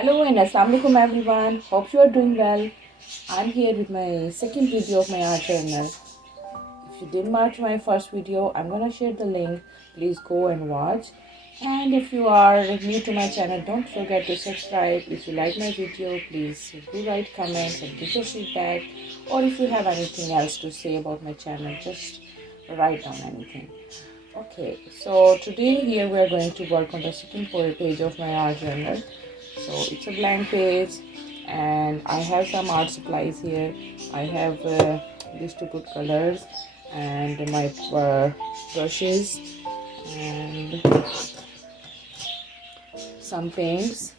Hello and Assalamualaikum everyone. Hope you are doing well. I'm here with my second video of my art journal. If you didn't watch my first video, I'm gonna share the link. Please go and watch. And if you are new to my channel, don't forget to subscribe. If you like my video, please do write comments and give your feedback. Or if you have anything else to say about my channel, just write down anything. Okay, so today here we are going to work on the second page of my art journal. So it's a blank page and I have some art supplies here. I have these to put colors and my brushes and some paints.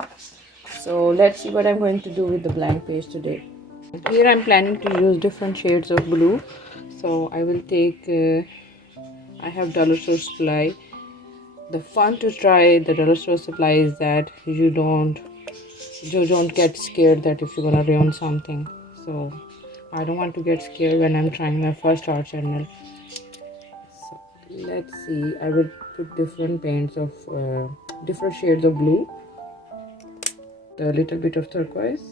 So let's see what I'm going to do with the blank page today. Here I'm planning to use different shades of blue. So I will take I have dollar store supply. The fun to try the dollar store supply is that you don't get scared that if you're gonna ruin something. So I don't want to get scared when I'm trying my first art journal. So let's see, I will put different paints of different shades of blue, a little bit of turquoise,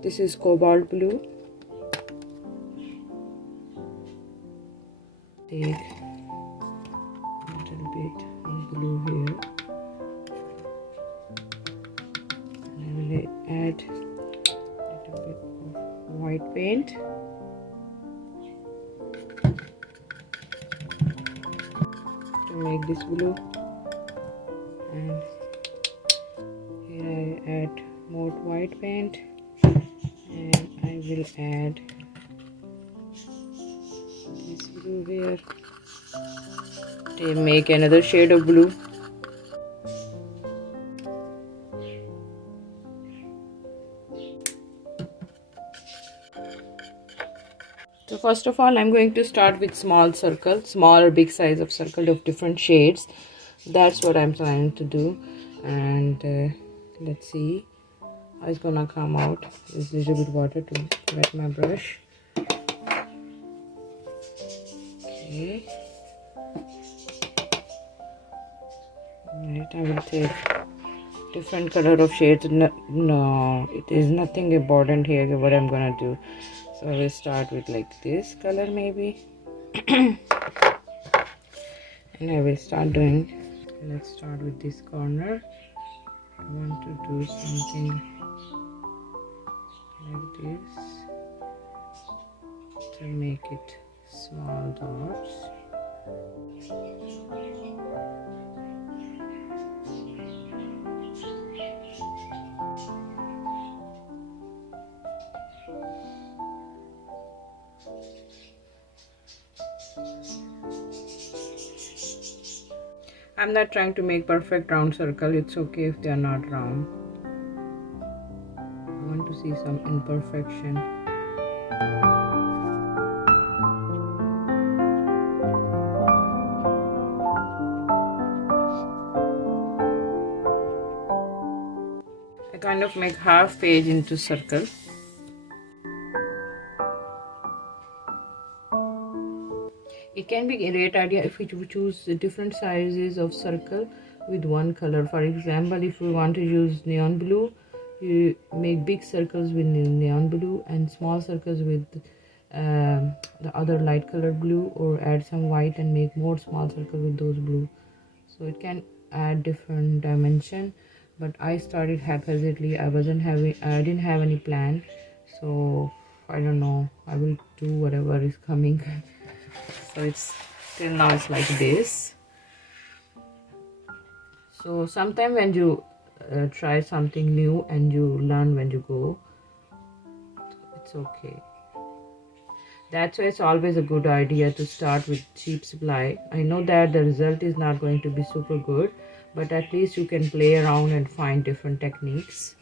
this is cobalt blue, take a little bit of blue here, and I will add a little bit of white paint, to make this blue, and here I add more white paint, and I will add this blue here to make another shade of blue. So first of all, I'm going to start with small circle, small or big size of circle of different shades. That's what I'm planning to do, and let's see how it's gonna come out. There's a little bit water to wet my brush. Okay. Right, I will take different color of shades. No, it is nothing important here what I'm gonna do. So I will start with like this color maybe. And I will start doing, let's start with this corner. I want to do something like this to make it small dots. I'm not trying to make perfect round circle. It's okay if they are not round. I want to see some imperfection. I kind of make half page into circle. It can be a great idea if you choose different sizes of circle with one color. For example, if you want to use neon blue, you make big circles with neon blue and small circles with the other light color blue, or add some white and make more small circles with those blue. So it can add different dimension, but I started haphazardly. I didn't have any plan, so I don't know, I will do whatever is coming. So it's till now it's like this. So sometime when you try something new and you learn when you go, it's okay. That's why it's always a good idea to start with cheap supply. I know that the result is not going to be super good, but at least you can play around and find different techniques,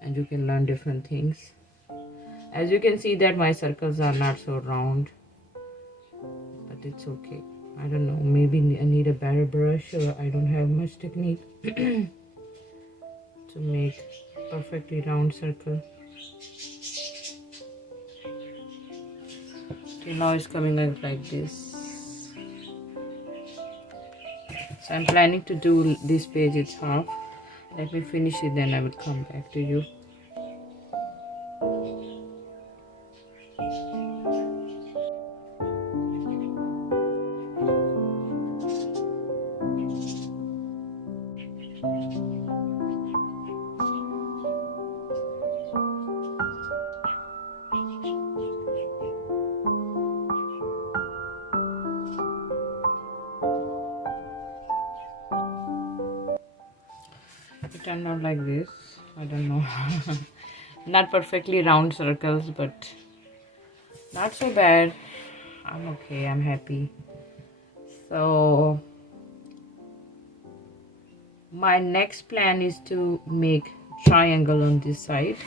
and you can learn different things. As you can see that my circles are not so round, but it's okay. I don't know, maybe I need a better brush, or I don't have much technique to make perfectly round circle. Okay, now it's coming out like this. So I'm planning to do this page, it's half. Let me finish it, then I will come back to you. It turned out like this. I don't know. Not perfectly round circles, but not so bad. I'm okay. I'm happy. So my next plan is to make triangle on this side.